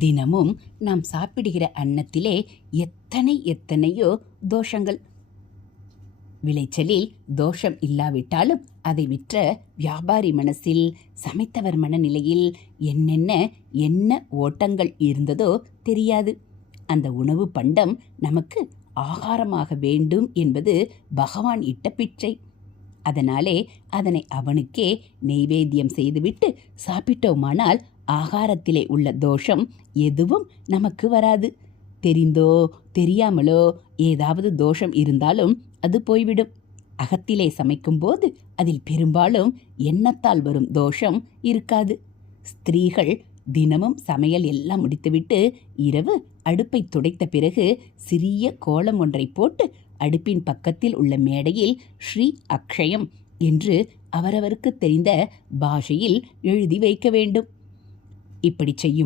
தினமும் நாம் சாப்பிடுகிற அன்னத்திலே எத்தனையோ தோஷங்கள். விளைச்சலில் தோஷம் இல்லாவிட்டாலும் அதை விற்ற வியாபாரி மனசில், சமைத்தவர் மனநிலையில் என்ன ஓட்டங்கள் இருந்ததோ தெரியாது. அந்த உணவு பண்டம் நமக்கு ஆகாரமாக வேண்டும் என்பது பகவான் இட்ட பிச்சை. அதனாலே அதனை அவனுக்கே நெய்வேத்தியம் செய்துவிட்டு சாப்பிட்டோமானால் ஆகாரத்திலே உள்ள தோஷம் எதுவும் நமக்கு வராது. தெரிந்தோ தெரியாமலோ ஏதாவது தோஷம் இருந்தாலும் அது போய்விடும். அகத்திலே சமைக்கும்போது அதில் பெரும்பாலும் எண்ணத்தால் வரும் தோஷம் இருக்காது. ஸ்திரீகள் தினமும் சமையல் எல்லாம் முடித்துவிட்டு இரவு அடுப்பை துடைத்த பிறகு சிறிய கோலம் ஒன்றை போட்டு அடுப்பின் பக்கத்தில் உள்ள மேடையில் ஸ்ரீ அக்ஷயம் என்று அவரவருக்கு தெரிந்த பாஷையில் எழுதி வைக்க வேண்டும். இப்படி செய்யும்